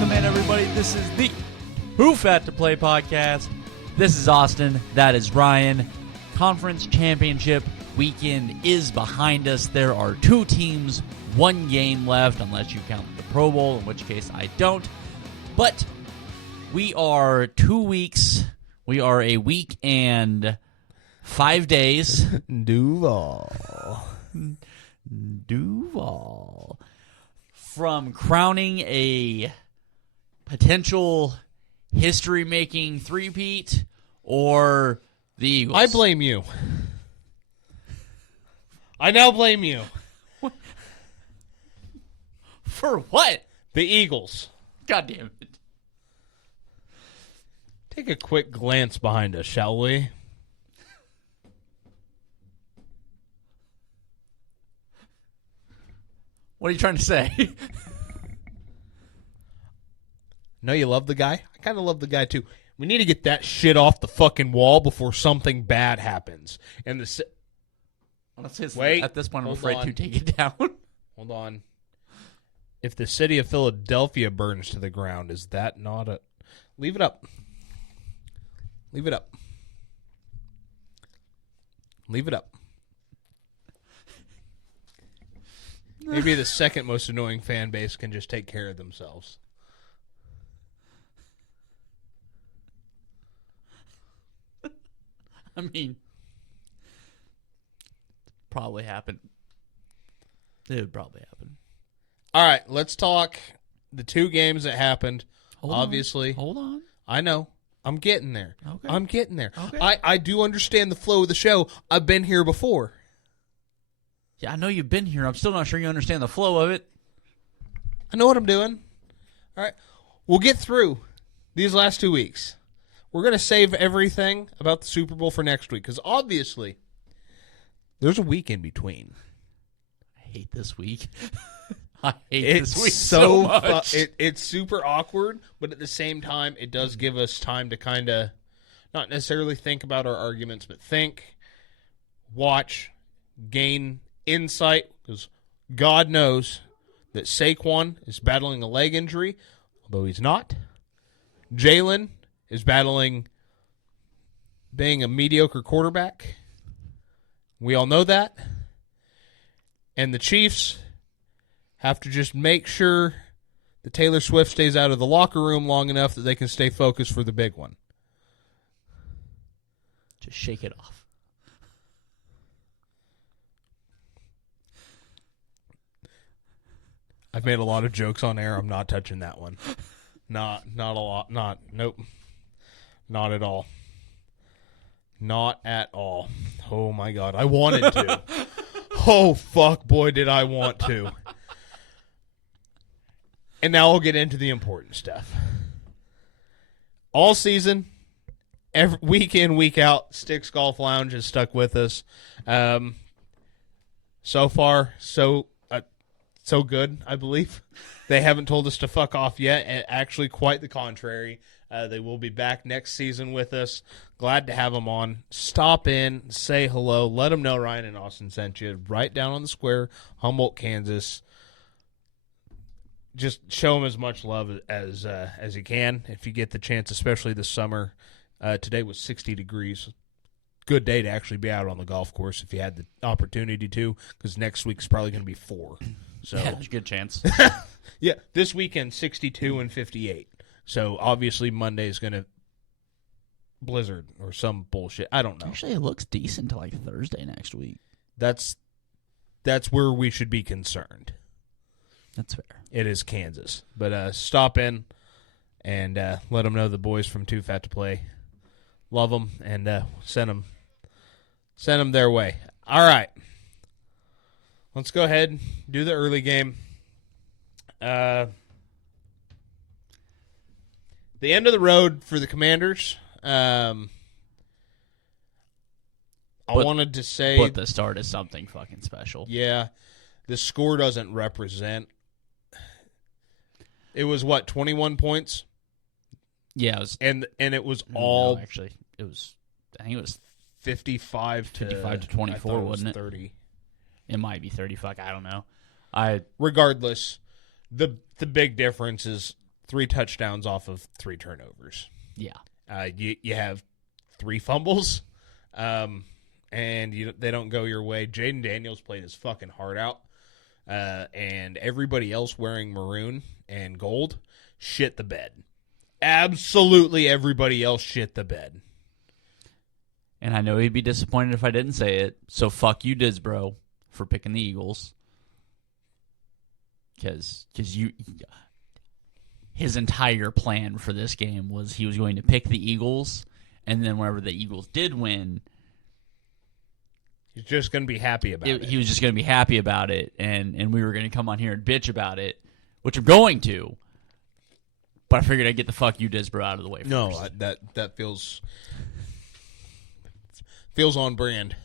Welcome in, everybody. This is the Who Fat to Play podcast. This is Austin. That is Ryan. Conference championship weekend is behind us. There are two teams, one game left, unless you count the Pro Bowl, in which case I don't. But we are 2 weeks. We are a week and 5 days. Duval. From crowning a potential history-making three-peat or the Eagles. I blame you. I now blame you. For what? The Eagles. God damn it. Take a quick glance behind us, shall we? What are you trying to say? No, you love the guy? I kind of love the guy, too. We need to get that shit off the fucking wall before something bad happens. And Honestly, Wait, at this point, I'm hold afraid on. to take it down. Hold on. If the city of Philadelphia burns to the ground, is that not a... Leave it up. Leave it up. Leave it up. Maybe the second most annoying fan base can just take care of themselves. I mean, probably happen. It would probably happen. All right, let's talk the two games that happened. Obviously. Hold on. Hold on. I know. I'm getting there. Okay. I'm getting there. Okay. I do understand the flow of the show. I've been here before. Yeah, I know you've been here. I'm still not sure you understand the flow of it. I know what I'm doing. All right. We'll get through these last 2 weeks. We're going to save everything about the Super Bowl for next week because obviously there's a week in between. I hate this week. I hate It's this week so much. It's super awkward, but at the same time, it does give us time to kind of not necessarily think about our arguments, but think, watch, gain insight, because God knows that Saquon is battling a leg injury, although he's not. Jalen is battling being a mediocre quarterback. We all know that. And the Chiefs have to just make sure that Taylor Swift stays out of the locker room long enough that they can stay focused for the big one. Just shake it off. I've made a lot of jokes on air. I'm not touching that one. Not a lot. Nope. Not at all. Not at all. Oh, my God. I wanted to. Oh, fuck, boy, did I want to. And now I'll get into the important stuff. All season, every week in, week out, Sticks Golf Lounge has stuck with us. So far, so good, I believe. They haven't told us to fuck off yet, and actually quite the contrary. They will be back next season with us. Glad to have them on. Stop in, say hello, let them know Ryan and Austin sent you. Right down on the square, Humboldt, Kansas. Just show them as much love as you can if you get the chance, especially this summer. Today was 60 degrees. Good day to actually be out on the golf course if you had the opportunity to, because next week's probably going to be 4. So Yeah, there's a good chance. yeah, this weekend 62 and 58. So obviously Monday's going to blizzard or some bullshit. I don't know. Actually, it looks decent to like Thursday next week. That's where we should be concerned. That's fair. It is Kansas. But stop in and let them know the boys from Too Fat to Play love them and send them their way. All right. Let's go ahead and do the early game. The end of the road for the Commanders. I wanted to say... But the start is something fucking special. Yeah. The score doesn't represent... It was, 21 points? Yeah, it was... And it was all... No, actually, it was... I think it was 55 to 24, wasn't it? 30. It might be 30. Fuck, I don't know. Regardless, the big difference is 3 touchdowns off of 3 turnovers. Yeah. You have 3 fumbles, and they don't go your way. Jaden Daniels played his fucking heart out, and everybody else wearing maroon and gold shit the bed. Absolutely everybody else shit the bed. And I know he'd be disappointed if I didn't say it, so fuck you, Disbro, for picking the Eagles. Because his entire plan for this game was he was going to pick the Eagles, and then whenever the Eagles did win, he's just going to be happy about it. He was just going to be happy about it, and we were going to come on here and bitch about it, which I'm going to. But I figured I'd get the fuck you, Disbro, out of the way first. No, that feels on brand.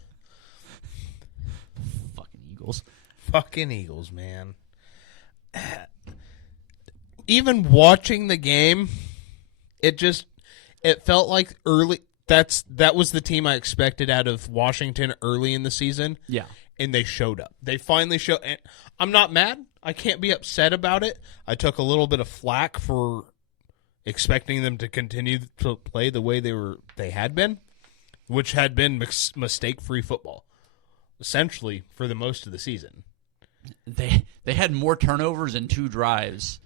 Fucking Eagles. Fucking Eagles, man. Even watching the game, it felt like early. That was the team I expected out of Washington early in the season. Yeah. And they showed up. They finally showed. And I'm not mad. I can't be upset about it. I took a little bit of flack for expecting them to continue to play the way they had been, which had been mistake-free football, essentially for the most of the season. They had more turnovers in 2 drives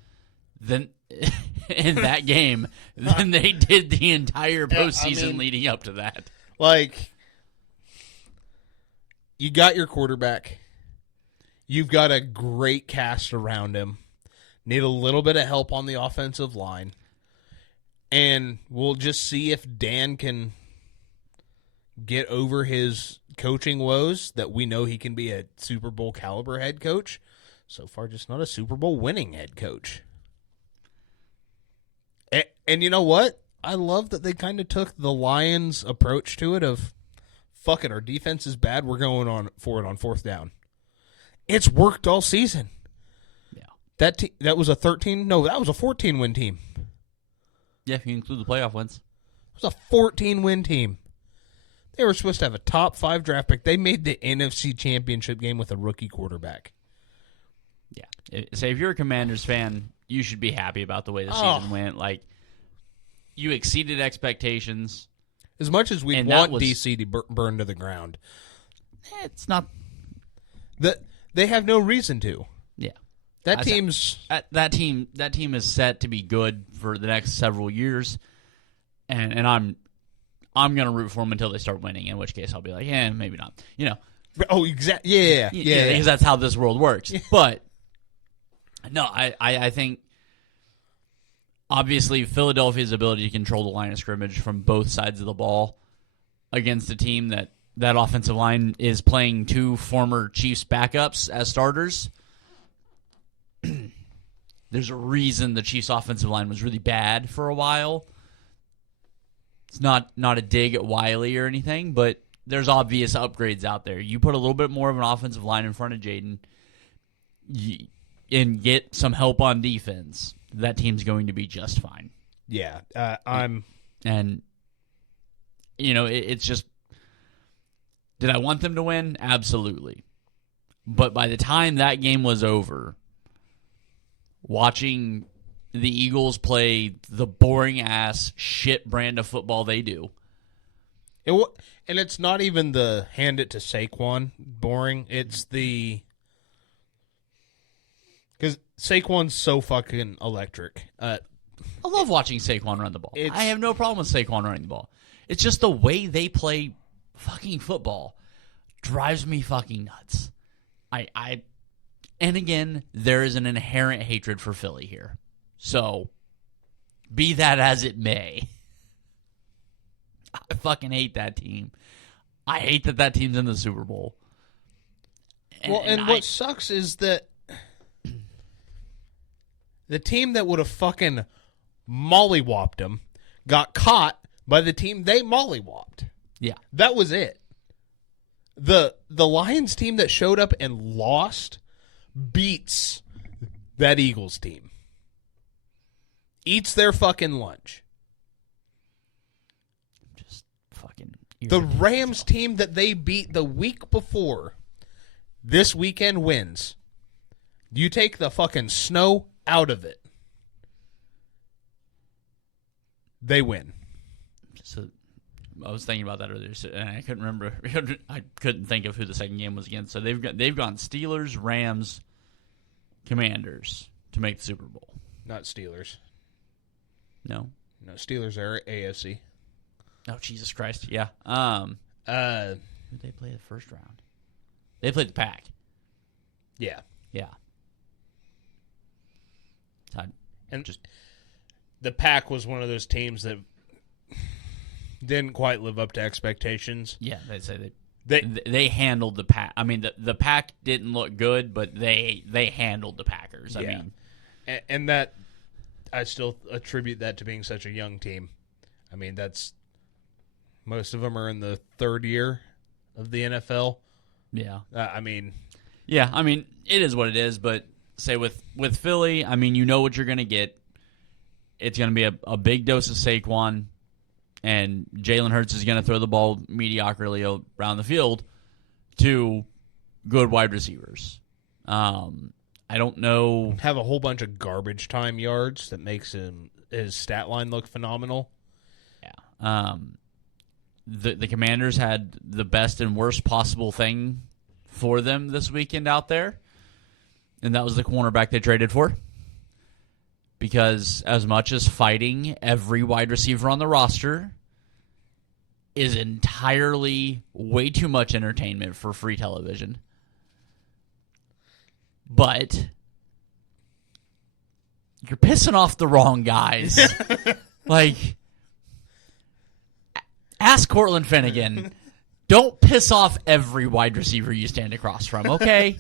than in that game than they did the entire postseason leading up to that. Like, you got your quarterback. You've got a great cast around him. Need a little bit of help on the offensive line. And we'll just see if Dan can get over his coaching woes, that we know he can be a Super Bowl caliber head coach. So far, just not a Super Bowl winning head coach. And you know what? I love that they kind of took the Lions' approach to it of, fuck it, our defense is bad, we're going for it on 4th down. It's worked all season. Yeah. That was a 14-win team. Yeah, if you include the playoff wins. It was a 14-win team. They were supposed to have a top 5 draft pick. They made the NFC Championship game with a rookie quarterback. Yeah. So if you're a Commanders fan, you should be happy about the way the season went. Like, you exceeded expectations. As much as we want DC to burn to the ground, it's not. They have no reason to. Yeah. That team is set to be good for the next several years, and I'm gonna root for them until they start winning. In which case, I'll be like, yeah, maybe not. You know. Oh, exactly. Yeah. Because that's how this world works. Yeah. But no, I think obviously Philadelphia's ability to control the line of scrimmage from both sides of the ball against a team that offensive line is playing 2 former Chiefs backups as starters. There's a reason the Chiefs' offensive line was really bad for a while. It's not a dig at Wiley or anything, but there's obvious upgrades out there. You put a little bit more of an offensive line in front of Jaden and get some help on defense, that team's going to be just fine. Yeah, And, you know, it's just, did I want them to win? Absolutely. But by the time that game was over, watching the Eagles play the boring-ass shit brand of football they do. And it's not even the hand it to Saquon boring. It's the... Because Saquon's so fucking electric. I love watching Saquon run the ball. I have no problem with Saquon running the ball. It's just the way they play fucking football drives me fucking nuts. And again, there is an inherent hatred for Philly here. So, be that as it may, I fucking hate that team. I hate that team's in the Super Bowl. And what sucks is that the team that would have fucking mollywopped them got caught by the team they mollywopped. Yeah. That was it. The Lions team that showed up and lost beats that Eagles team. Eats their fucking lunch. Just fucking... The Rams team that they beat the week before this weekend wins. You take the fucking snow out of it. they win. So I was thinking about that earlier, and I couldn't remember. I couldn't think of who the second game was against. So they've gone Steelers, Rams, Commanders to make the Super Bowl. Not Steelers. No, Steelers are AFC. Oh, Jesus Christ! Yeah. Who did they play the first round? They played the Pack. Yeah. Yeah. And just the Pack was one of those teams that didn't quite live up to expectations. Yeah, they say they handled the Pack. I mean, the Pack didn't look good, but they handled the Packers. I mean, and that I still attribute that to being such a young team. I mean, that's most of them are in the third year of the NFL. Yeah. I mean, it is what it is, but say with Philly, I mean, you know what you're going to get. It's going to be a big dose of Saquon, and Jalen Hurts is going to throw the ball mediocrely around the field to good wide receivers. I don't know. Have a whole bunch of garbage time yards that makes his stat line look phenomenal. Yeah. The Commanders had the best and worst possible thing for them this weekend out there, and that was the cornerback they traded for. Because as much as fighting every wide receiver on the roster is entirely way too much entertainment for free television, but you're pissing off the wrong guys. Like, ask Cortland Finnegan, don't piss off every wide receiver you stand across from, okay?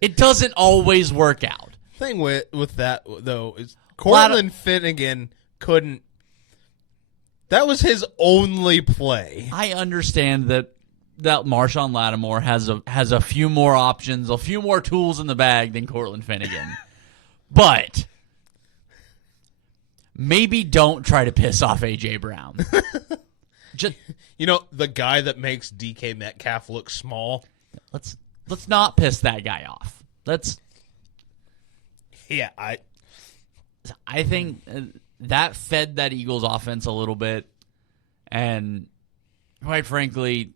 It doesn't always work out. Thing with that, though, is Cortland Finnegan couldn't. That was his only play. I understand that Marshawn Lattimore has a few more options, a few more tools in the bag than Cortland Finnegan. But maybe don't try to piss off A.J. Brown. Just, the guy that makes DK Metcalf look small. Let's not piss that guy off. Yeah, I think that fed that Eagles offense a little bit, and quite frankly,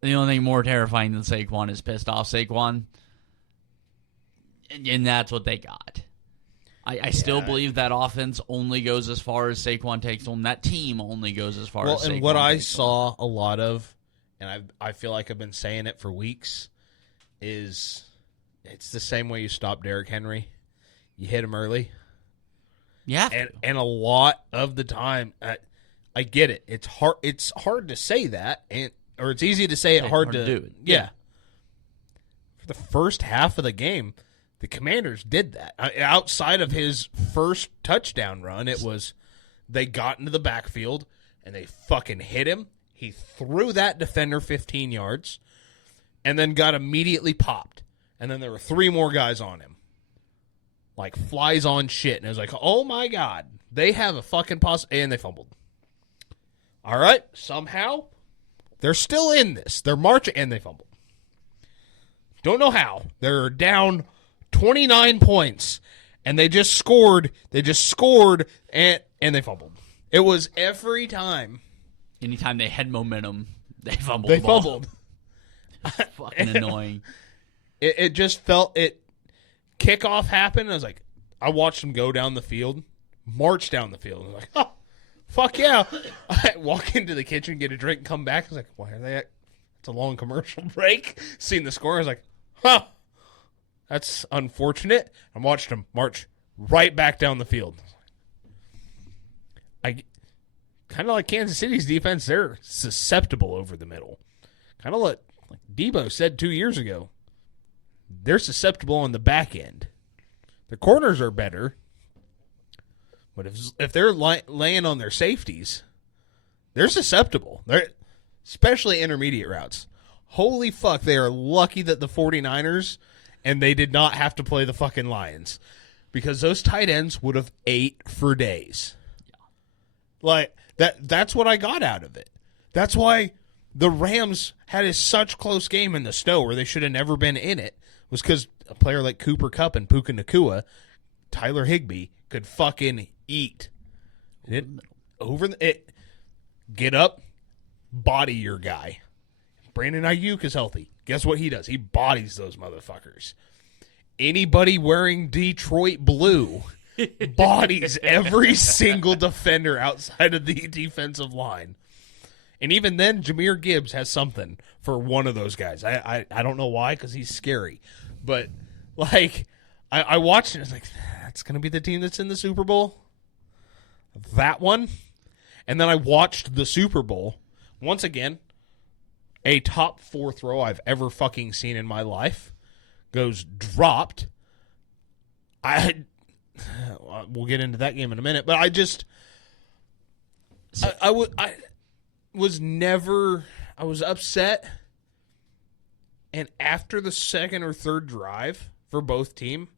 the only thing more terrifying than Saquon is pissed off Saquon, and that's what they got. I still believe that offense only goes as far as Saquon takes them. That team only goes as far as Saquon takes them. And what I saw a lot of, and I feel like I've been saying it for weeks, is it's the same way you stop Derrick Henry. You hit him early. Yeah. And a lot of the time, I get it. It's hard to say that, or it's easy to say it, hard to do it. Yeah. For the first half of the game, the Commanders did that. Outside of his first touchdown run, it was they got into the backfield and they fucking hit him. He threw that defender 15 yards and then got immediately popped. And then there were 3 more guys on him. Like flies on shit. And it was like, oh my God, they have a fucking and they fumbled. All right, somehow they're still in this. They're marching, and they fumbled. Don't know how. They're down 29 points, and they just scored. And they fumbled. It was every time. Anytime they had momentum, they fumbled the ball. Fumbled. Fucking annoying. It just felt it. Kickoff happened. I watched them go down the field, march down the field. I was like, oh, fuck yeah. I walk into the kitchen, get a drink, come back. I was like, why are they at? It's a long commercial break. Seen the score. I was like, huh, that's unfortunate. I watched them march right back down the field. I kind of like Kansas City's defense. They're susceptible over the middle. Kind of like Debo said 2 years ago. They're susceptible on the back end. The corners are better, but if they're laying on their safeties, they're susceptible. They're especially intermediate routes. Holy fuck, they are lucky that the 49ers and they did not have to play the fucking Lions, because those tight ends would have ate for days. Yeah. Like that's what I got out of it. That's why the Rams had such close game in the snow where they should have never been in it. Was because a player like Cooper Kupp and Puka Nacua, Tyler Higbee, could fucking eat. get up, body your guy. Brandon Ayuk is healthy. Guess what he does? He bodies those motherfuckers. Anybody wearing Detroit blue bodies every single defender outside of the defensive line. And even then, Jahmyr Gibbs has something for one of those guys. I don't know why, because he's scary. But, like, I watched it, and I was like, that's going to be the team that's in the Super Bowl? That one? And then I watched the Super Bowl. Once again, a top 4 throw I've ever fucking seen in my life goes dropped. We'll get into that game in a minute, but I was upset, and after the second or third drive for both team,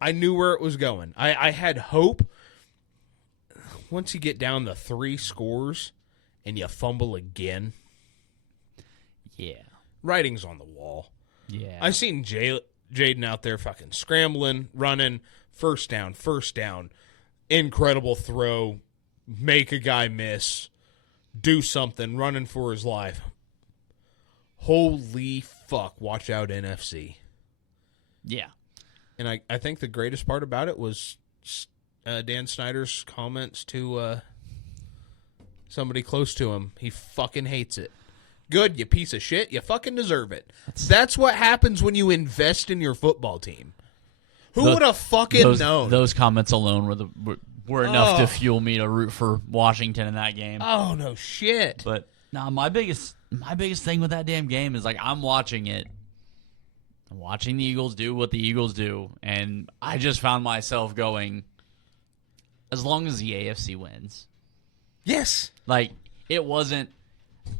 I knew where it was going. I had hope. Once you get down to 3 scores and you fumble again, yeah, writing's on the wall. Yeah, I seen Jaden out there fucking scrambling, running, first down, incredible throw, make a guy miss, do something, running for his life. Holy fuck, watch out NFC. Yeah. And I think the greatest part about it was Dan Snyder's comments to somebody close to him. He fucking hates it. Good, you piece of shit. You fucking deserve it. That's what happens when you invest in your football team. Who would have fucking known? Those comments alone were enough to fuel me to root for Washington in that game. Oh, no shit. But no, my biggest thing with that damn game is, like, I'm watching it. I'm watching the Eagles do what the Eagles do, and I just found myself going, as long as the AFC wins. Yes. Like, it wasn't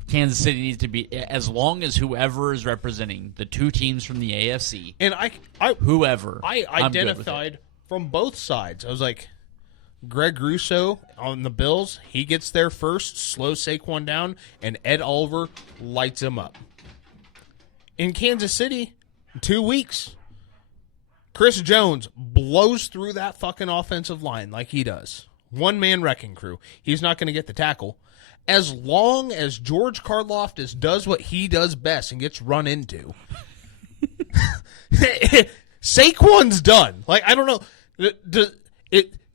Kansas City needs to be, as long as whoever is representing the 2 teams from the AFC, and I identified from both sides. I was like, Greg Russo on the Bills, he gets there first, slows Saquon down, and Ed Oliver lights him up. In Kansas City, 2 weeks, Chris Jones blows through that fucking offensive line like he does. One-man wrecking crew. He's not going to get the tackle. As long as George Karlaftis does what he does best and gets run into, Saquon's done. Like, I don't know.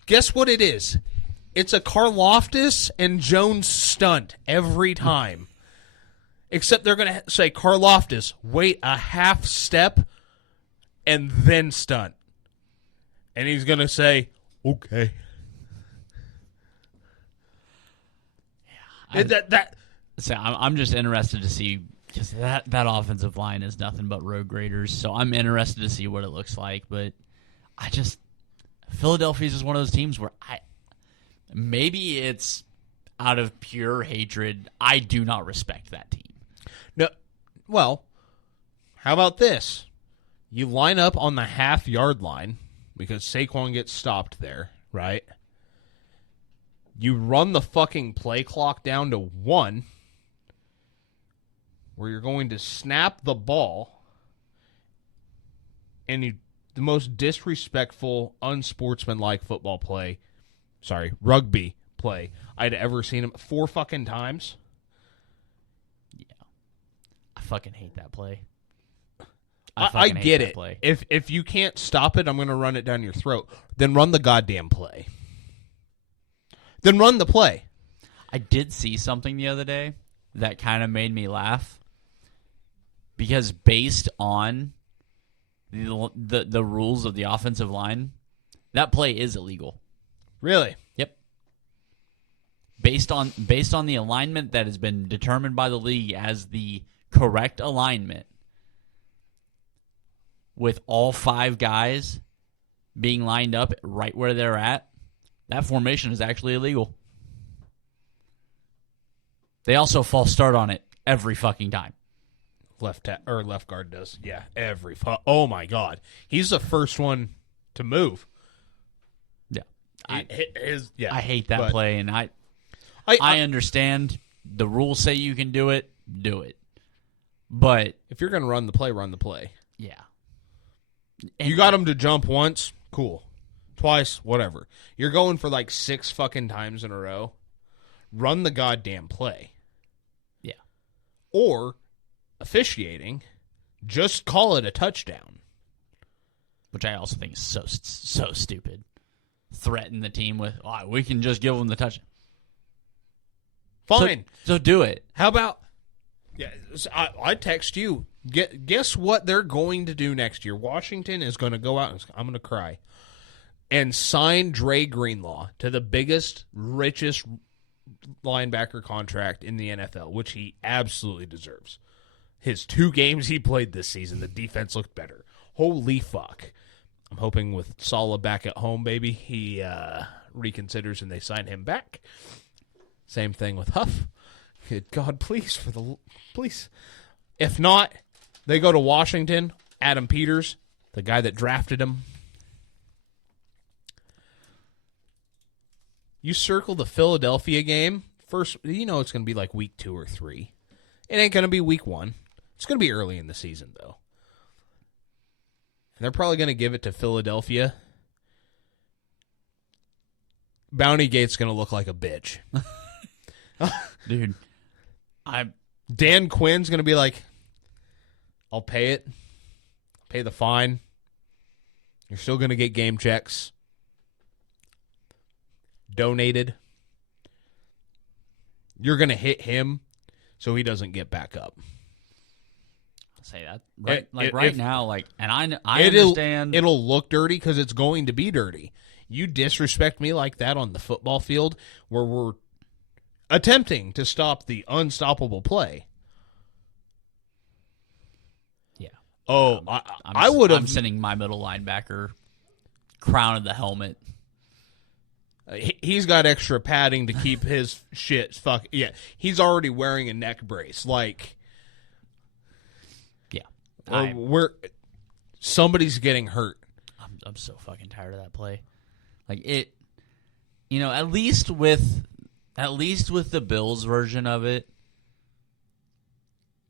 Guess what it is? It's a Karlaftis and Jones stunt every time. Except they're going to say, Karlaftis, wait a half step and then stunt. And he's going to say, okay. I'm just interested to see, because that offensive line is nothing but road graders. So I'm interested to see what it looks like. But Philadelphia's is one of those teams where maybe it's out of pure hatred. I do not respect that team. No, well, how about this? You line up on the half-yard line because Saquon gets stopped there, right? You run the fucking play clock down to 1, where you're going to snap the ball, and the most disrespectful, unsportsmanlike rugby play I'd ever seen him 4 fucking times. Yeah. I fucking hate that play. I get it. Play. If you can't stop it, I'm going to run it down your throat. Then run the goddamn play. Then run the play. I did see something the other day that kind of made me laugh, because based on the rules of the offensive line, that play is illegal. Really? Yep. Based on the alignment that has been determined by the league as the correct alignment, with all 5 guys being lined up right where they're at, that formation is actually illegal. They also false start on it every fucking time. Left guard does. Yeah, oh my God. He's the first one to move. Yeah. I hate that play, and I understand the rules say you can do it, But if you're going to run the play. Yeah. And you got him to jump once, cool. Twice, whatever. You're going for like 6 fucking times in a row. run the goddamn play. Yeah. Or officiating, just call it a touchdown. Which I also think is so stupid. Threaten the team with, we can just give them the touchdown. Fine. So do it. How about, I text you, guess what they're going to do next year? Washington is going to go out, and I'm going to cry, and sign Dre Greenlaw to the biggest, richest linebacker contract in the NFL, which he absolutely deserves. His 2 games he played this season, the defense looked better. Holy fuck. I'm hoping with Saleh back at home, baby, he reconsiders and they sign him back. Same thing with Huff. Good God, please. If not, they go to Washington. Adam Peters, the guy that drafted him. You circle the Philadelphia game. First, you know it's going to be like week 2 or 3. It ain't going to be week 1. It's going to be early in the season, though. And they're probably going to give it to Philadelphia. Bountygate's going to look like a bitch. Dude, Dan Quinn's going to be like, I'll pay it. Pay the fine. You're still going to get game checks donated. You're going to hit him so he doesn't get back up. I'll say that. Right now, and I understand. It'll look dirty because it's going to be dirty. You disrespect me like that on the football field where we're attempting to stop the unstoppable play. Yeah. Oh, I would have. I'm sending my middle linebacker crown of the helmet. He's got extra padding to keep his shit. Yeah, he's already wearing a neck brace. Where somebody's getting hurt. I'm so fucking tired of that play. At least with the Bills version of it,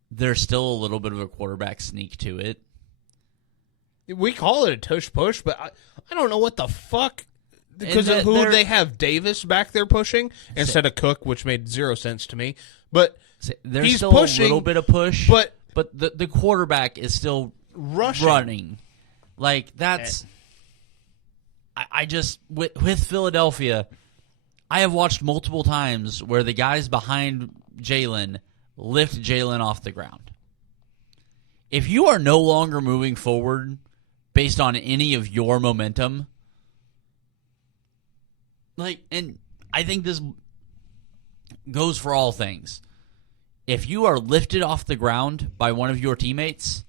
there's still a little bit of a quarterback sneak to it. We call it a tush push, but I don't know what the fuck. Because of who they have Davis back there pushing instead of Cook, which made 0 sense to me. But there's he's still pushing, a little bit of push, but the quarterback is still running. That's. I just with Philadelphia, I have watched multiple times where the guys behind Jalen lift Jalen off the ground. If you are no longer moving forward based on any of your momentum. And I think this goes for all things. If you are lifted off the ground by one of your teammates,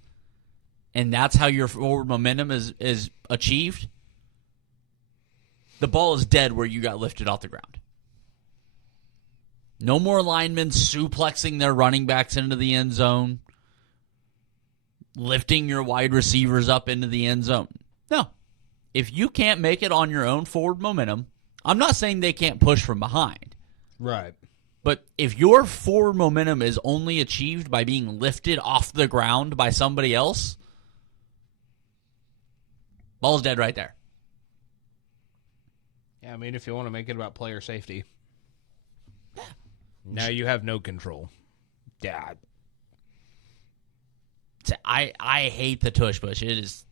and that's how your forward momentum is achieved, the ball is dead where you got lifted off the ground. No more linemen suplexing their running backs into the end zone, lifting your wide receivers up into the end zone. No. If you can't make it on your own forward momentum, I'm not saying they can't push from behind. Right. But if your forward momentum is only achieved by being lifted off the ground by somebody else, ball's dead right there. Yeah, if you want to make it about player safety, now you have no control. Yeah. I hate the tush push. It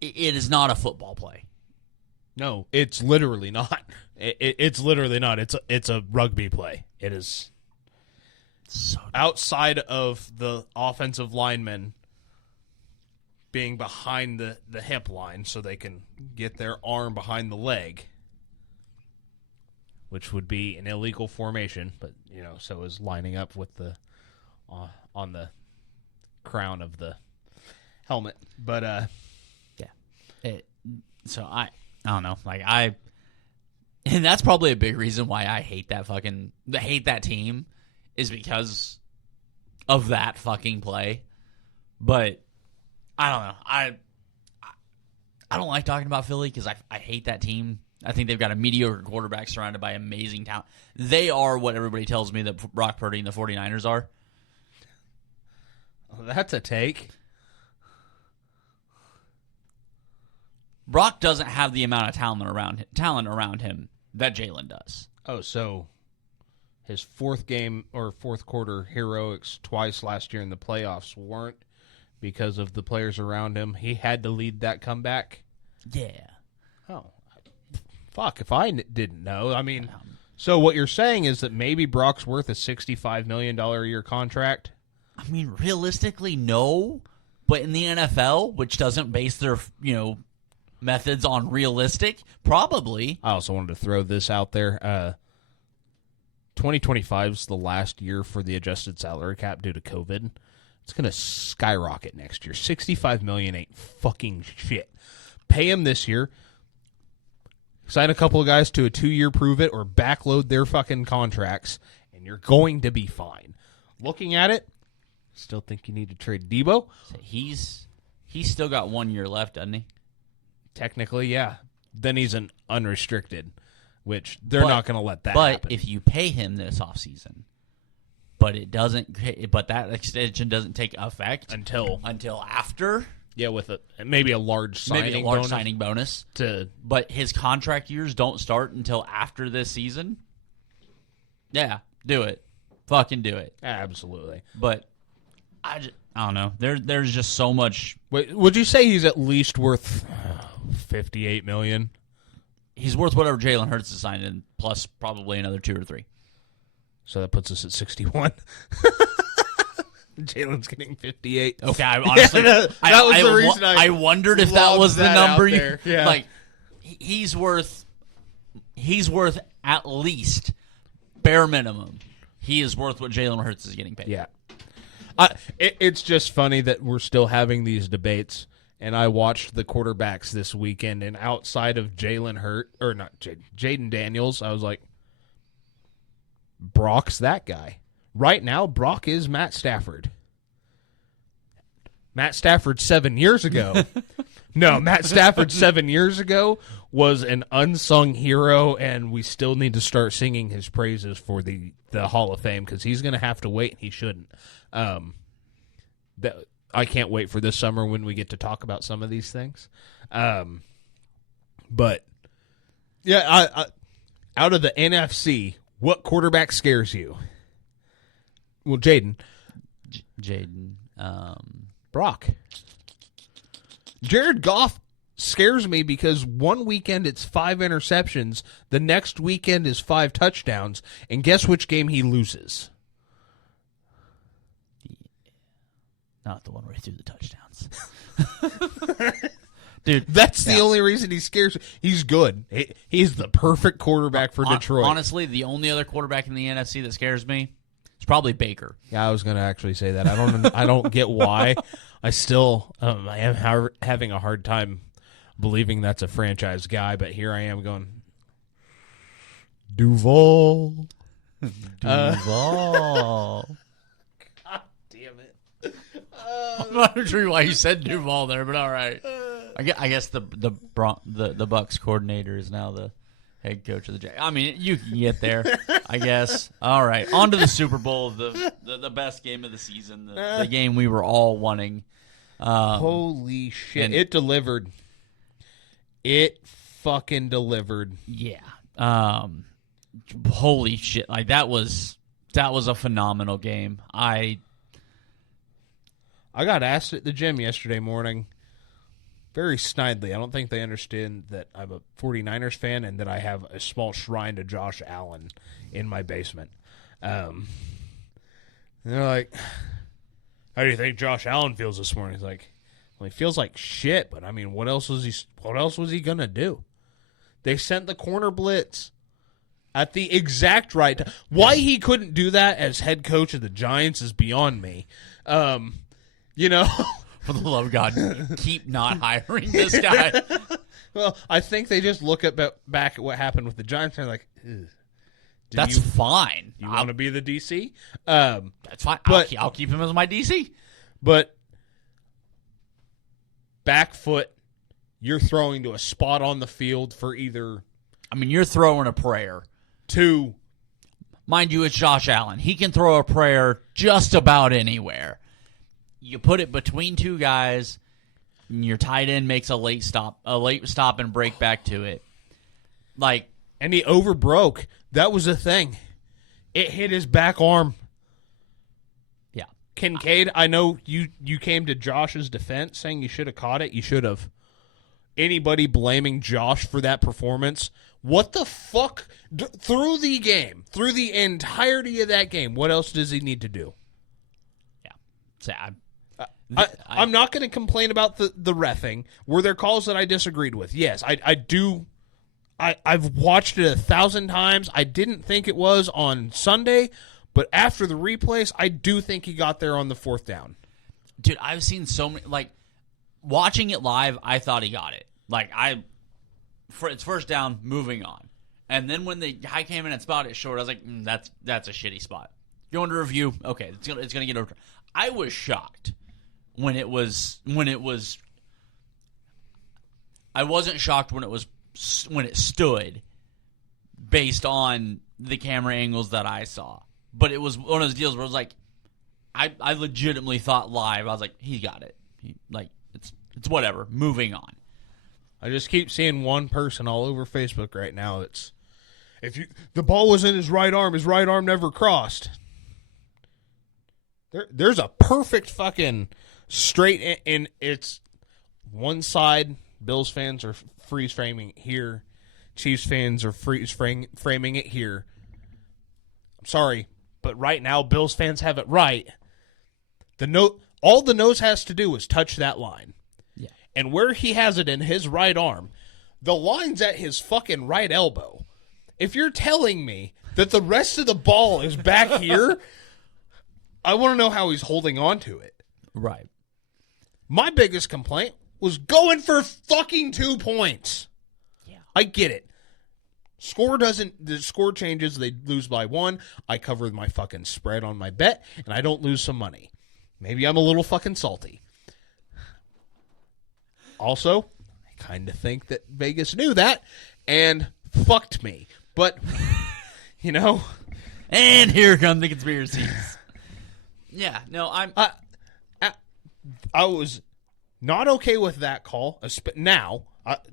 is not a football play. No, it's literally not. It's literally not. It's a rugby play. It is so outside of the offensive linemen being behind the hip line so they can get their arm behind the leg, which would be an illegal formation, but so is lining up with the on the crown of the helmet. But yeah. So I don't know. And that's probably a big reason why I hate that team is because of that fucking play. But I don't know. I don't like talking about Philly because I hate that team. I think they've got a mediocre quarterback surrounded by amazing talent. They are what everybody tells me that Brock Purdy and the 49ers are. That's a take. Brock doesn't have the amount of talent around him that Jalen does. Oh, so his fourth quarter heroics twice last year in the playoffs weren't because of the players around him. He had to lead that comeback. Yeah. Oh, fuck! If I didn't know, I mean, so what you're saying is that maybe Brock's worth a $65 million a year contract. I mean, realistically, no. But in the NFL, which doesn't base their methods on realistic, probably. I also wanted to throw this out there. 2025 is the last year for the adjusted salary cap due to COVID. It's going to skyrocket next year. $65 million ain't fucking shit. Pay him this year. Sign a couple of guys to a 2-year prove it or backload their fucking contracts, and you're going to be fine. Looking at it, still think you need to trade Debo. He's still got 1 year left, doesn't he? Technically, yeah. Then he's an unrestricted, which they're not going to let that happen. But if you pay him this offseason, but that extension doesn't take effect until after. Yeah, with maybe a large signing bonus. But his contract years don't start until after this season. Yeah, do it. Fucking do it. Absolutely. But I don't know. There's just so much. Wait, would you say he's at least worth $58 million? He's worth whatever Jalen Hurts is signing, plus probably another 2 or 3. So that puts us at 61. Jalen's getting 58. Okay, I honestly, that was the reason I wondered if that was the number. Yeah. Like, he's worth at least bare minimum. He is worth what Jalen Hurts is getting paid. Yeah. It's just funny that we're still having these debates, and I watched the quarterbacks this weekend, and outside of Jaden Daniels, I was like, Brock's that guy. Right now, Brock is Matt Stafford. Matt Stafford 7 years ago. No, Matt Stafford 7 years ago was an unsung hero, and we still need to start singing his praises for the Hall of Fame because he's going to have to wait, and he shouldn't. I can't wait for this summer when we get to talk about some of these things. But, yeah, out of the NFC, what quarterback scares you? Well, Jaden. Brock. Jared Goff scares me because one weekend it's 5 interceptions, the next weekend is 5 touchdowns, and guess which game he loses? Not the one where he threw the touchdowns. Dude, that's the only reason he scares me. He's good. He's the perfect quarterback for Detroit. Honestly, the only other quarterback in the NFC that scares me is probably Baker. Yeah, I was going to actually say that. I don't get why. I still I am having a hard time believing that's a franchise guy, but here I am going, Duval. Duval. God damn it. I'm not sure why you said Duval there, but all right. I guess the Bucs coordinator is now the head coach of the Jags. I mean, you can get there, I guess. All right, on to the Super Bowl, the best game of the season, the game we were all wanting. Holy shit! It delivered. It fucking delivered. Yeah. Holy shit! Like that was a phenomenal game. I got asked at the gym yesterday morning, very snidely. I don't think they understand that I'm a 49ers fan and that I have a small shrine to Josh Allen in my basement. And they're like, how do you think Josh Allen feels this morning? He's like, well, he feels like shit, but I mean, what else was he going to do? They sent the corner blitz at the exact right time. Why he couldn't do that as head coach of the Giants is beyond me. You know, for the love of God, keep not hiring this guy. Well, I think they just look back at what happened with the Giants and they're like, that's fine. You want to be the DC? That's fine. But I'll keep him as my DC. But back foot, you're throwing to a spot on the field for either. I mean, you're throwing a prayer. To. Mind you, it's Josh Allen. He can throw a prayer just about anywhere. You put it between two guys, and your tight end makes a late stop and break back to it. Like, And he overbroke. That was a thing. It hit his back arm. Yeah. Kincaid, I know you came to Josh's defense saying you should have caught it. You should have. Anybody blaming Josh for that performance? What the fuck? Through the game, through the entirety of that game, what else does he need to do? Yeah. Sad. I'm not going to complain about the reffing. Were there calls that I disagreed with? Yes, I do. I've watched it 1,000 times. I didn't think it was on Sunday, but after the replays, I do think he got there on the 4th down. Dude, I've seen so many, like, watching it live, I thought he got it. Like, it's first down, moving on. And then when the guy came in and spotted it short, I was like, that's a shitty spot. Going to review, okay, it's gonna get over. I was shocked when it was. I wasn't shocked when it stood, based on the camera angles that I saw. But it was one of those deals where I was like, I legitimately thought live. I was like, he got it. It's whatever. Moving on. I just keep seeing one person all over Facebook right now. It's the ball was in his right arm never crossed. There's a perfect fucking straight, and it's one side. Bills fans are freeze framing it here. Chiefs fans are freeze framing it here. I'm sorry, but right now Bills fans have it right. All the nose has to do is touch that line. Yeah. And where he has it in his right arm, the line's at his fucking right elbow. If you're telling me that the rest of the ball is back here, I want to know how he's holding on to it. Right. My biggest complaint was going for fucking 2 points. Yeah. I get it. The score changes, they lose by 1. I cover my fucking spread on my bet, and I don't lose some money. Maybe I'm a little fucking salty. Also, I kind of think that Vegas knew that and fucked me. But, you know. And here come the conspiracies. Yeah, no, I was not okay with that call. Now,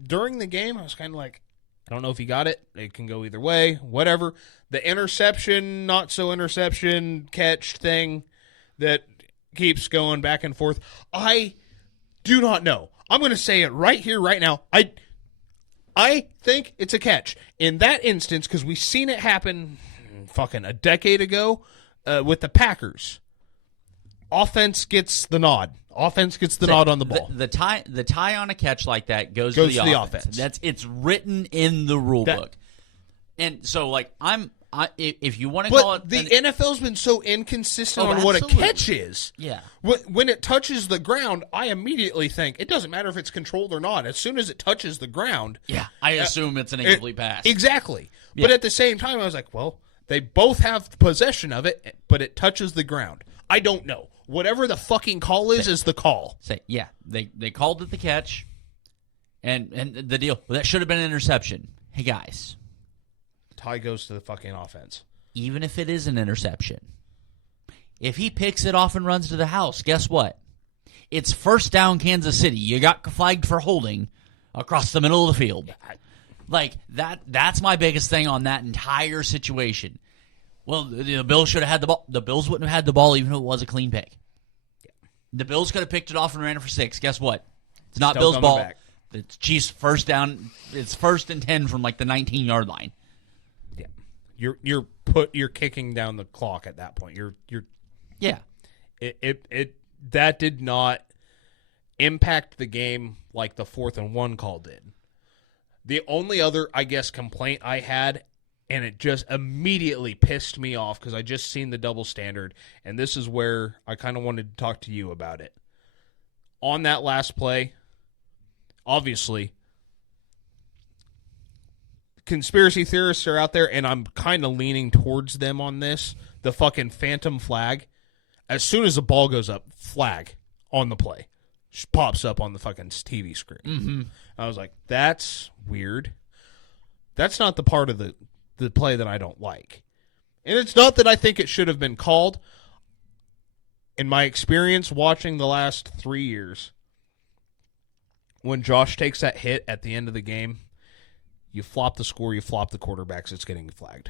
during the game, I was kind of like, I don't know if he got it. It can go either way, whatever. The interception, not so interception catch thing that keeps going back and forth. I do not know. I'm going to say it right here, right now. I think it's a catch. In that instance, because we've seen it happen fucking a decade ago with the Packers. Offense gets the nod. Offense gets the nod on the ball. The tie on a catch like that goes to the offense. It's written in the rule book. And so, like, if you want to call it, the NFL's been so inconsistent on what a catch is. Yeah. When it touches the ground, I immediately think it doesn't matter if it's controlled or not. As soon as it touches the ground, yeah, I assume it's an incomplete pass. Exactly. Yeah. But at the same time, I was like, well, they both have possession of it, but it touches the ground. I don't know. Whatever the fucking call is the call. Yeah, they called it the catch, and the deal. Well, that should have been an interception. Hey, guys. Tie goes to the fucking offense. Even if it is an interception, if he picks it off and runs to the house, guess what? It's first down Kansas City. You got flagged for holding across the middle of the field. Like, that's my biggest thing on that entire situation. Well, the Bills should have had the ball. The Bills wouldn't have had the ball even if it was a clean pick. The Bills could have picked it off and ran it for 6. Guess what? It's not Still Bills' ball. back. It's Chiefs' first down. It's 1st and 10 from like the 19-yard line. Yeah, you're kicking down the clock at that point. Yeah. It that did not impact the game like the 4th and 1 call did. The only other, I guess, complaint I had, and it just immediately pissed me off because I just seen the double standard, and this is where I kind of wanted to talk to you about it. On that last play, obviously, conspiracy theorists are out there, and I'm kind of leaning towards them on this. The fucking phantom flag. As soon as the ball goes up, flag on the play. Just pops up on the fucking TV screen. Mm-hmm. I was like, that's weird. That's not the part of the play that I don't like. And it's not that I think it should have been called. In my experience watching the last 3 years, when Josh takes that hit at the end of the game, You flop the score, you flop the quarterbacks, it's getting flagged.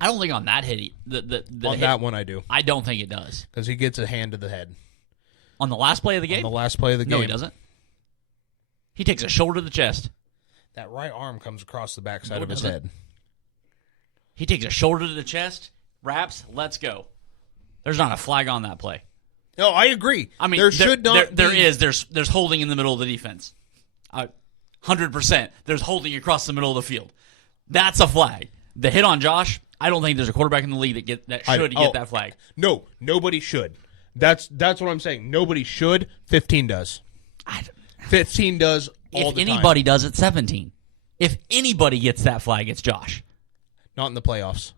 I don't think on that hit, That one I do. I don't think it does. Because he gets a hand to the head. On the last play of the game? On the last play of the game. No, he doesn't. He takes a shoulder to the chest. That right arm comes across the backside of his doesn't. head. He takes a shoulder to the chest, wraps, let's go. There's not a flag on that play. No, I agree. I mean, there should not there be. is. There's holding in the middle of the defense. 100%. There's holding across the middle of the field. That's a flag. The hit on Josh, I don't think there's a quarterback in the league that should get that flag. No, nobody should. That's what I'm saying. Nobody should. 15 does. 15 does all If the time. anybody does, it's 17. If anybody gets that flag, it's Josh. Not in the playoffs.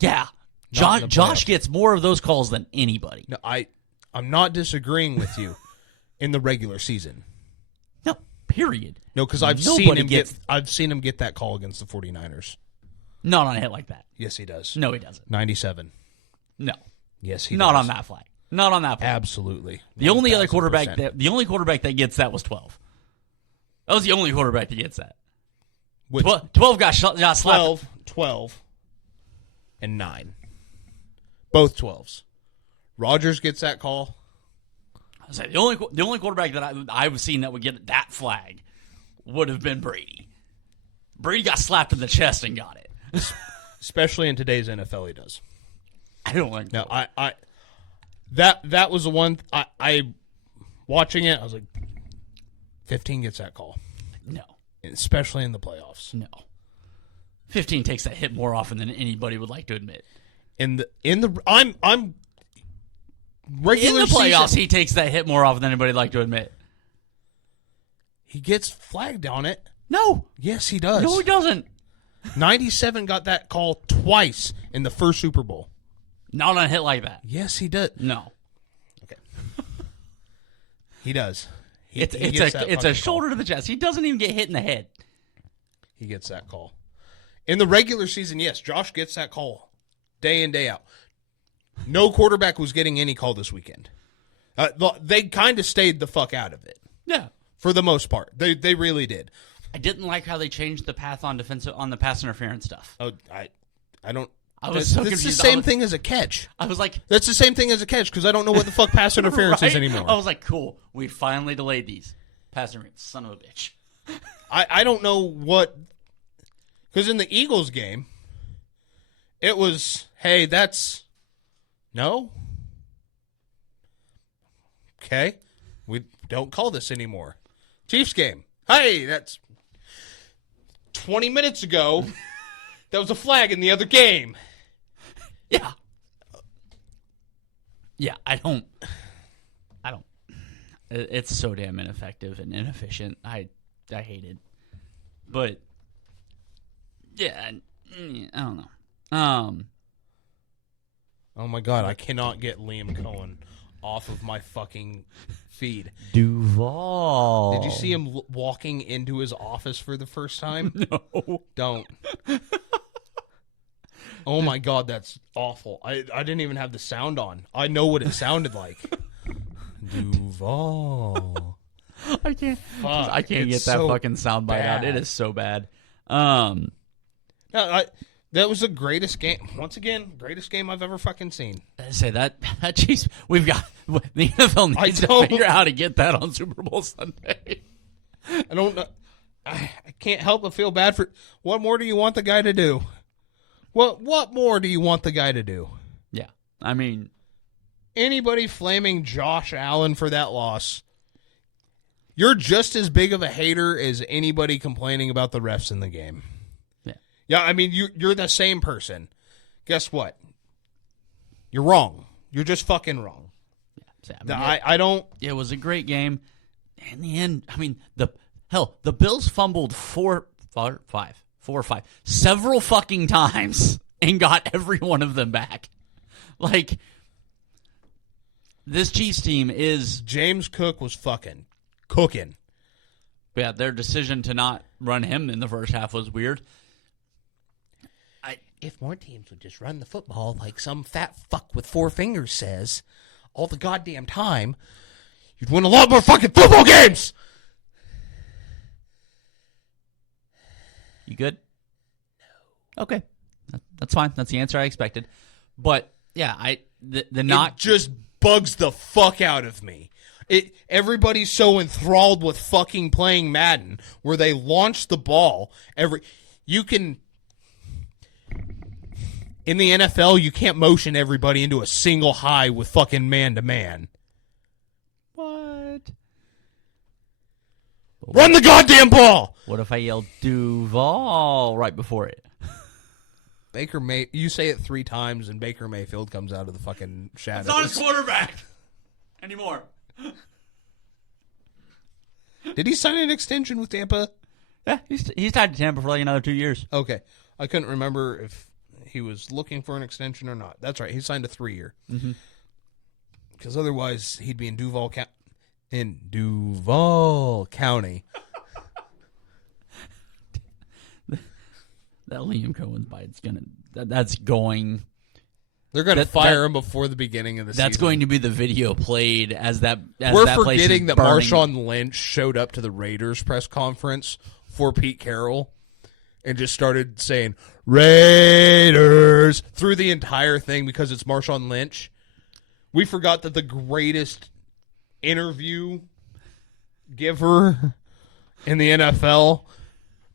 Yeah. Not in the Josh playoffs. gets more of those calls than anybody. No, I'm not disagreeing with you in the regular season. No, period. No, because I've seen him get that call against the 49ers. Not on a hit like that. Yes, he does. No, he doesn't. 97. No. Yes, he Not does. on that flag. Not on that play. Absolutely. The only other 1000%. quarterback that gets that was 12. That was the only quarterback that gets that. Which 12 got slapped. 12, and 9. Both 12s. Rodgers gets that call. I was like, the only quarterback that I've seen that would get that flag would have been Brady. Brady got slapped in the chest and got it. Especially in today's NFL, he does. I don't like No, that was the one I watching it. I was like, 15 gets that call, No. especially in the playoffs. No. 15 takes that hit more often than anybody would like to admit. I'm regular In the playoffs, season, he takes that hit more often than anybody would like to admit. he gets flagged on it. No. Yes, he does. No, he doesn't. 97 got that call twice in the first Super Bowl. Not on a hit like that. Yes, he does. No. Okay, he does. It's gets that a fucking shoulder to the chest. He doesn't even get hit in the head. He gets that call. In the regular season, yes, Josh gets that call day in, day out. No quarterback was getting any call this weekend. They kind of stayed the fuck out of it. Yeah. For the most part. They really did. I didn't like how they changed the path on the pass interference stuff. Oh, I don't. I was so It's confused. the same thing as a catch. I was like, That's the same thing as a catch because I don't know what the fuck pass interference is right? anymore. I was like, cool. We finally delayed these. Pass interference. Son of a bitch. I don't know what. Because in the Eagles game, it was, hey, that's. No? Okay. We don't call this anymore. Chiefs game. Hey, that's 20 minutes ago. That was a flag in the other game. Yeah. Yeah, I don't. It's so damn ineffective and inefficient. I hate it. But, yeah, I don't know. Oh my God, I cannot get Liam Cohen off of my fucking feed. Duval. Did you see him walking into his office for the first time? No. Don't. Oh my God, that's awful. I didn't even have the sound on. I know what it sounded like. Duval. I can't. Fuck, I can't it's get that so fucking soundbite out. It bad. is so bad. No, that was the greatest game. Once again, greatest game I've ever fucking seen. I say that. Jeez, we've got the NFL needs to figure out how to get that on Super Bowl Sunday. I don't know. I can't help but feel bad for. What more do you want the guy to do? What more do you want the guy to do? Yeah, I mean, Anybody flaming Josh Allen for that loss, you're just as big of a hater as anybody complaining about the refs in the game. yeah, Yeah, I mean, you're the same person. Guess what? You're wrong. You're just fucking wrong. yeah. I mean, I don't. it was a great game. In the end, I mean, the Bills fumbled four or five several fucking times and got every one of them back. Like, this Chiefs team is. James Cook was fucking cooking. Yeah, their decision to not run him in the first half was weird. If more teams would just run the football like some fat fuck with four fingers says all the goddamn time, you'd win a lot more fucking football games. good? No. Okay. That's fine. That's the answer I expected. But, yeah, the knock... It just bugs the fuck out of me. Everybody's so enthralled with fucking playing Madden, where they launch the ball in the NFL, you can't motion everybody into a single high with fucking man-to-man. What? Run the goddamn ball! What if I yell Duval right before it? You say it 3 times, and Baker Mayfield comes out of the fucking shadows. That's not his quarterback anymore. Did he sign an extension with Tampa? Yeah, he's tied to Tampa for like another 2 years. Okay. I couldn't remember if he was looking for an extension or not. That's right. He signed a 3-year. Because otherwise, he'd be in Duval County. That Liam Cohen bite's that's going. They're going to fire him before the beginning of the season. That's going to be the video played as that. We're forgetting that Marshawn Lynch showed up to the Raiders press conference for Pete Carroll and just started saying Raiders through the entire thing because it's Marshawn Lynch. We forgot that the greatest interview giver in the NFL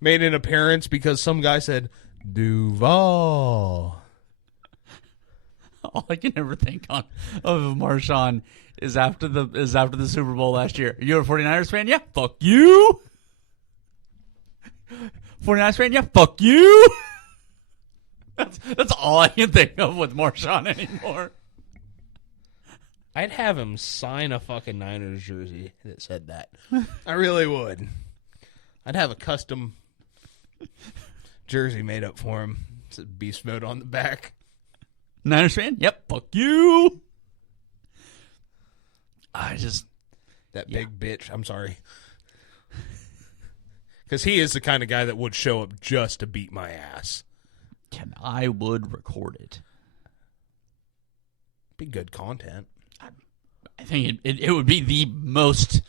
made an appearance because some guy said Duval. All I can ever think of Marshawn is after the Super Bowl last year. Are you a 49ers fan? Yeah, fuck you. 49ers fan? Yeah, fuck you. That's all I can think of with Marshawn anymore. I'd have him sign a fucking Niners jersey that said that. I really would. I'd have a custom jersey made up for him. It said Beast Mode on the back. Niners fan? Yep, fuck you. That big bitch. I'm sorry. Because he is the kind of guy that would show up just to beat my ass. And I would record it. Be good content. I think it would be the most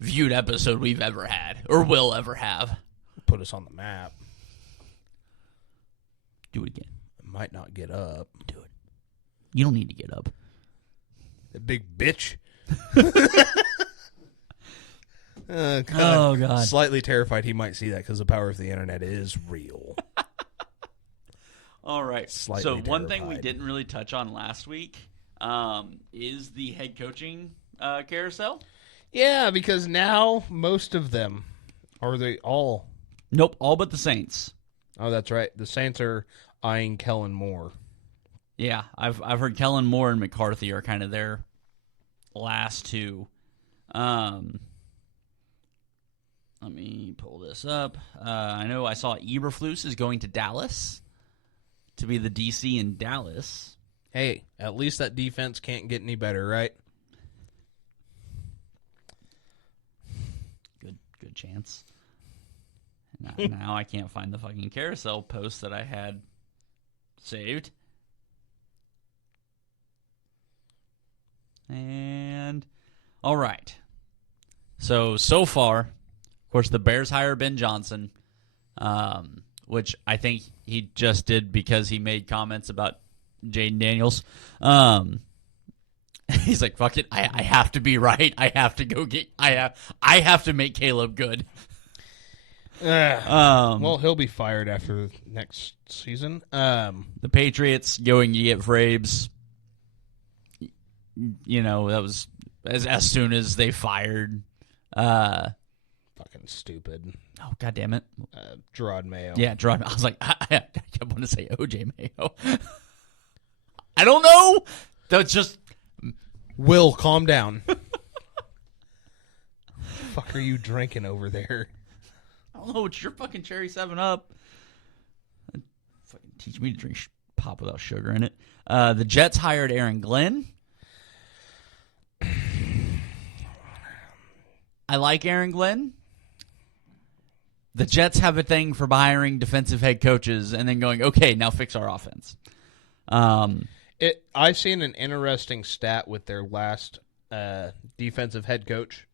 viewed episode we've ever had, or will ever have. Put us on the map. Do it again. I might not get up. Do it. You don't need to get up. That big bitch. Oh, God. Slightly terrified he might see that because the power of the internet is real. All right. Slightly so one thing terrified. we didn't really touch on last week is the head coaching carousel. Yeah, because now most of them, are they all? Nope, all but the Saints. Oh, that's right. The Saints are eyeing Kellen Moore. Yeah, I've heard Kellen Moore and McCarthy are kind of their last two. Let me pull this up. I know I saw Eberflus is going to Dallas to be the DC in Dallas. Hey, at least that defense can't get any better, right? Good chance. Now I can't find the fucking carousel post that I had saved. And all right. So far, of course, the Bears hire Ben Johnson, which I think he just did because he made comments about Jaden Daniels. He's like, fuck it, I have to be right. I have to go get. I have to make Caleb good. Well, he'll be fired after next season. The Patriots going to get Vrabes. You know, that was as soon as they fired. Fucking stupid. Oh, God damn it. Gerard Mayo. Yeah, Gerard. I was like, I want to say OJ Mayo. I don't know. That's just. Will, calm down. Fuck are you drinking over there? I don't know. It's your fucking cherry 7-Up. Fucking teach me to drink pop without sugar in it. The Jets hired Aaron Glenn. I like Aaron Glenn. The Jets have a thing for hiring defensive head coaches and then going, okay, now fix our offense. I've seen an interesting stat with their last defensive head coach,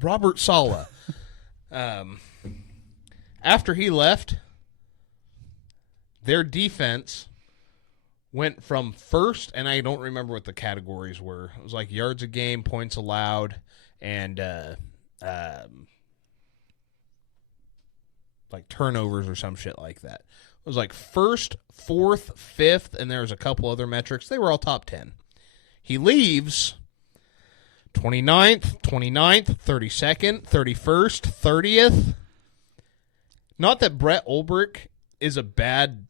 Robert Saleh. After he left, their defense went from first, and I don't remember what the categories were. It was like yards a game, points allowed, and like turnovers or some shit like that. It was like first, fourth, fifth, and there was a couple other metrics. They were all top 10. He leaves 29th, 32nd, 31st, 30th. Not that Brett Ulbrich is a bad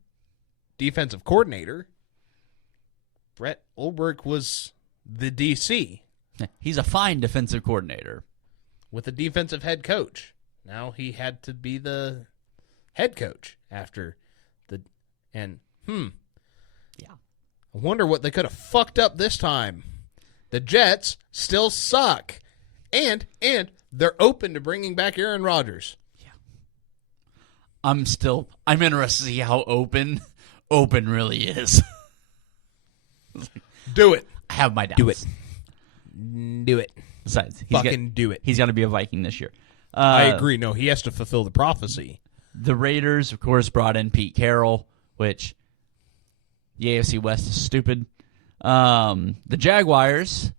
defensive coordinator. Brett Ulbrich was the DC. He's a fine defensive coordinator. With a defensive head coach. Now he had to be the head coach after the... And, Yeah. I wonder what they could have fucked up this time. The Jets still suck. And they're open to bringing back Aaron Rodgers. I'm interested to see how open really is. Do it. I have my doubts. Do it. Do it. Besides, Do it. He's got to be a Viking this year. I agree. No, he has to fulfill the prophecy. The Raiders, of course, brought in Pete Carroll, which the AFC West is stupid. The Jaguars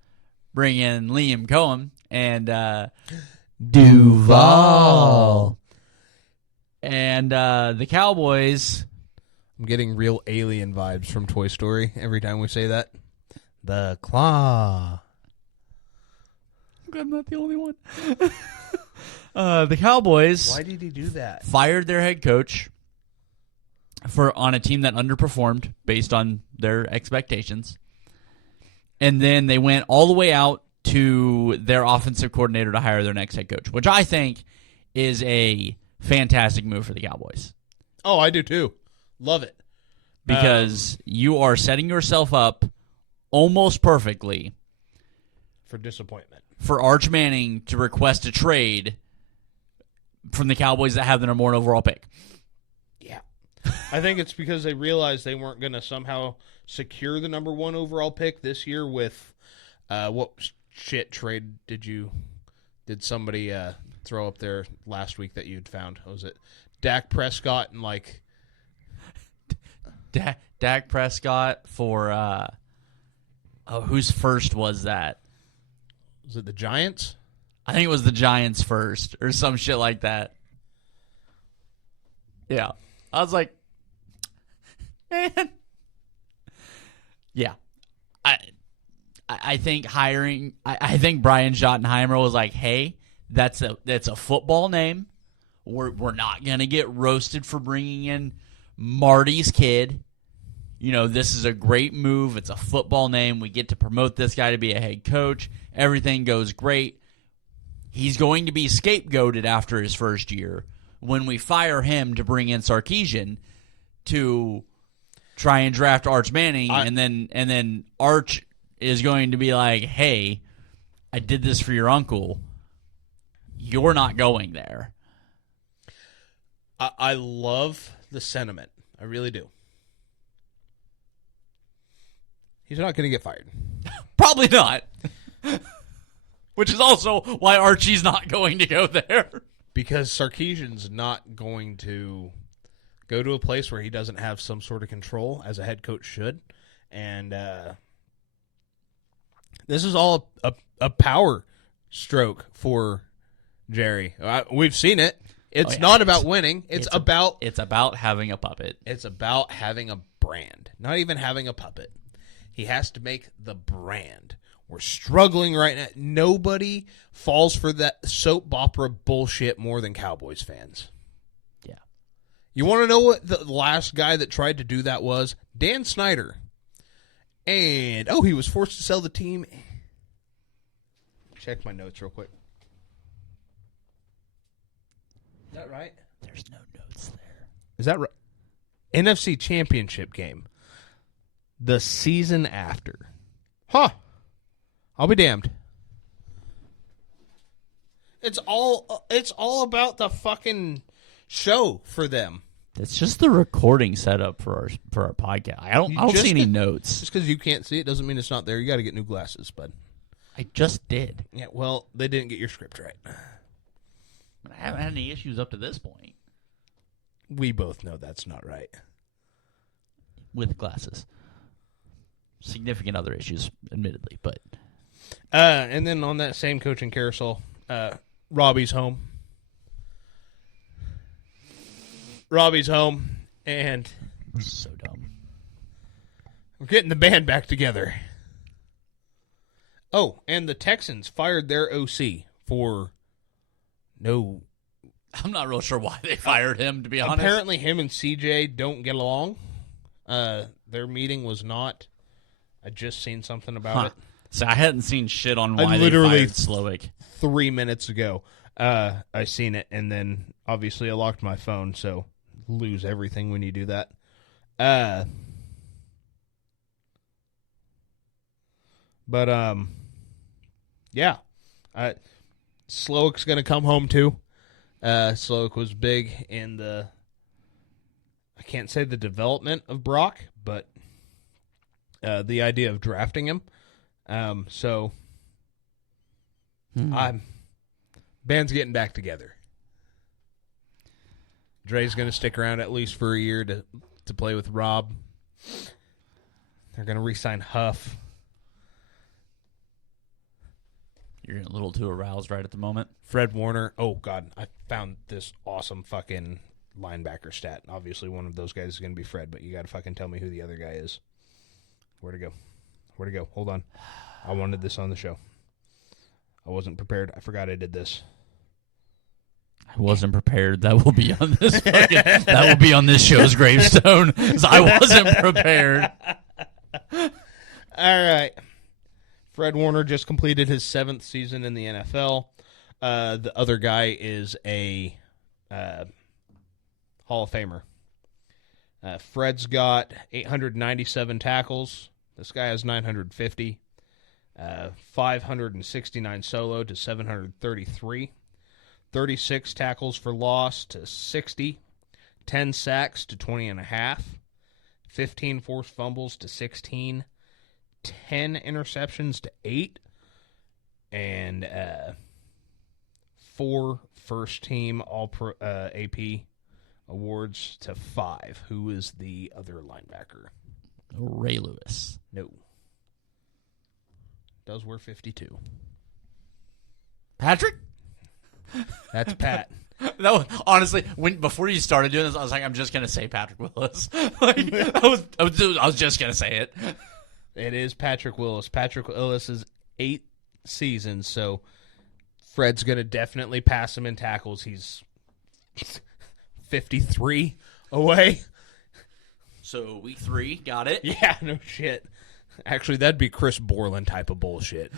bring in Liam Cohen and Duval. And the Cowboys... I'm getting real alien vibes from Toy Story every time we say that. The claw. I'm not the only one. The Cowboys... Why did he do that? Fired their head coach on a team that underperformed based on their expectations. And then they went all the way out to their offensive coordinator to hire their next head coach, which I think is a fantastic move for the Cowboys. Oh, I do too. Love it. Because you are setting yourself up almost perfectly for disappointment. For Arch Manning to request a trade from the Cowboys that have the number 1 overall pick. Yeah. I think it's because they realized they weren't going to somehow secure the number 1 overall pick this year with what shit trade did somebody throw up there last week that you'd found? Was it Dak Prescott and like... Dak Prescott for whose first was that? Was it the Giants? I think it was the Giants first or some shit like that. Yeah. I was like, man. Yeah. I think I think Brian Schottenheimer was like, hey, that's a football name. We're not going to get roasted for bringing in Marty's kid. You know, this is a great move. It's a football name. We get to promote this guy to be a head coach. Everything goes great. He's going to be scapegoated after his first year when we fire him to bring in Sarkisian to try and draft Arch Manning, and then Arch is going to be like, hey, I did this for your uncle. You're not going there. I love the sentiment. I really do. He's not going to get fired. Probably not. Which is also why Archie's not going to go there. Because Sarkisian's not going to go to a place where he doesn't have some sort of control, as a head coach should. And this is all a power stroke for Jerry. We've seen it. It's not about winning. It's about having a puppet. It's about having a brand. Not even having a puppet. He has to make the brand. We're struggling right now. Nobody falls for that soap opera bullshit more than Cowboys fans. Yeah. You want to know what the last guy that tried to do that was? Dan Snyder. And, he was forced to sell the team. Check my notes real quick. Is that right? There's no notes there. Is that right? NFC Championship game. The season after. Huh. I'll be damned. It's all about the fucking show for them. It's just the recording setup for our podcast. I don't see any notes. Just because you can't see it doesn't mean it's not there. You got to get new glasses, bud. I just did. Yeah, well, they didn't get your script right. I haven't had any issues up to this point. We both know that's not right. With glasses. Significant other issues, admittedly, but... And then on that same coaching carousel, Robbie's home. Robbie's home, and... So dumb. We're getting the band back together. Oh, and the Texans fired their OC for no... I'm not real sure why they fired him, to be honest. Apparently him and CJ don't get along. Their meeting was not... I just seen something about it. So I hadn't seen shit on I why they literally- fired Slowick. 3 minutes ago, I seen it, and then obviously I locked my phone, so lose everything when you do that. Yeah. Slowick's going to come home too. Slowick was big in the, I can't say the development of Brock, but the idea of drafting him. Band's getting back together. Dre's going to stick around at least for a year to play with Rob. They're going to re-sign Huff. You're getting a little too aroused right at the moment. Fred Warner. Oh, God. I found this awesome fucking linebacker stat. Obviously, one of those guys is going to be Fred, but you got to fucking tell me who the other guy is. Where'd it go? Hold on. I wanted this on the show. I wasn't prepared. I forgot I did this. I wasn't prepared. That will be on this that will be on this show's gravestone. 'Cause I wasn't prepared. All right. Fred Warner just completed his 7th season in the NFL. The other guy is a Hall of Famer. Fred's got 897 tackles. This guy has 950. 569 solo to 733. 36 tackles for loss to 60. 10 sacks to 20.5. 15 forced fumbles to 16. 10 interceptions to 8. And 4 first-team All-Pro AP awards to 5. Who is the other linebacker? Ray Lewis. No. Does wear 52. Patrick? That's Pat. That was, honestly, before you started doing this, I was like, I'm just gonna say Patrick Willis. I was just gonna say it. It is Patrick Willis. Patrick Willis is 8 seasons, so Fred's gonna definitely pass him in tackles. He's 53 away. So week 3, got it. Yeah, no shit. Actually, that'd be Chris Borland type of bullshit.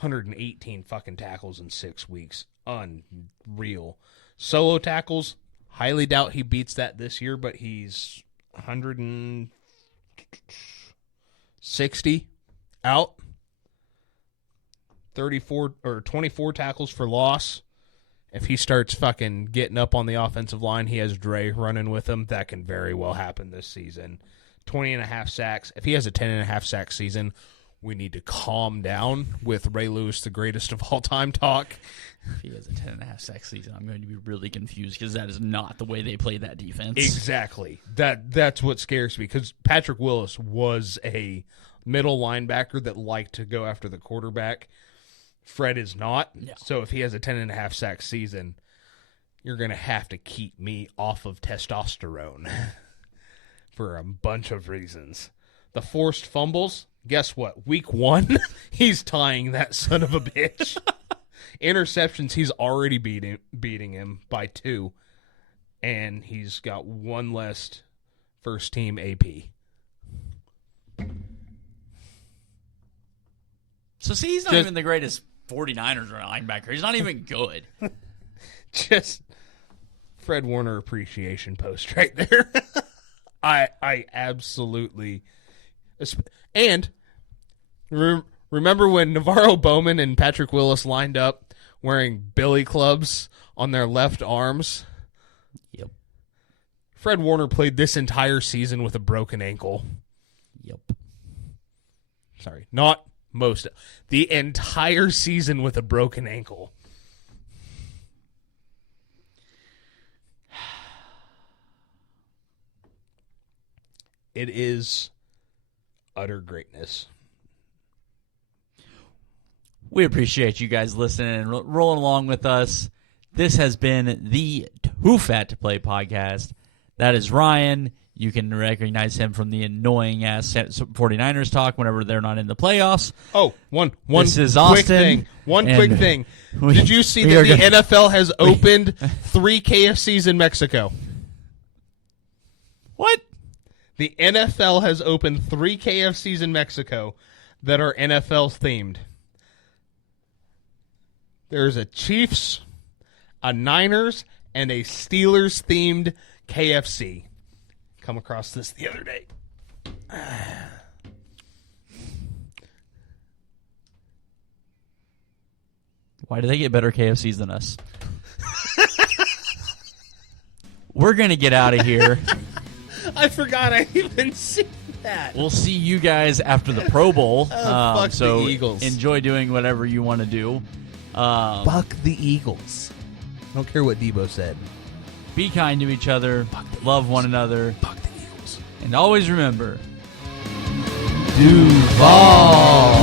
118 fucking tackles in 6 weeks. Unreal. Solo tackles, highly doubt he beats that this year, but he's 160 out. 34 or 24 tackles for loss. If he starts fucking getting up on the offensive line, he has Dre running with him. That can very well happen this season. 20.5 sacks. If he has a 10.5 sack season, we need to calm down with Ray Lewis, the greatest of all time talk. If he has a 10.5 sack season, I'm going to be really confused because that is not the way they play that defense. Exactly. That's what scares me, because Patrick Willis was a middle linebacker that liked to go after the quarterback. Fred is not. Yeah. So if he has a 10.5 sack season, you're going to have to keep me off of testosterone for a bunch of reasons. The forced fumbles, guess what? Week 1, he's tying that son of a bitch. Interceptions, he's already beating him by 2, and he's got 1 less first team AP. So see, he's not even the greatest 49ers linebacker. He's not even good. Just Fred Warner appreciation post right there. I absolutely... And remember when Navarro Bowman and Patrick Willis lined up wearing billy clubs on their left arms? Yep. Fred Warner played this entire season with a broken ankle. Yep. Sorry, not most. The entire season with a broken ankle. It is utter greatness. We appreciate you guys listening and rolling along with us. This has been the Too Fat to Play podcast. That is Ryan. You can recognize him from the annoying-ass 49ers talk whenever they're not in the playoffs. Oh, one This is quick Austin, thing. One and quick thing. Did you see we that are the gonna- NFL has opened 3 KFCs in Mexico? What? The NFL has opened 3 KFCs in Mexico that are NFL themed. There's a Chiefs, a Niners, and a Steelers themed KFC. Come across this the other day. Why do they get better KFCs than us? We're going to get out of here. I forgot I even seen that. We'll see you guys after the Pro Bowl. Fuck the so Eagles. enjoy doing whatever you want to do. Fuck the Eagles. I don't care what Debo said. Be kind to each other. Love one another. Fuck the Eagles. And always remember, Duval.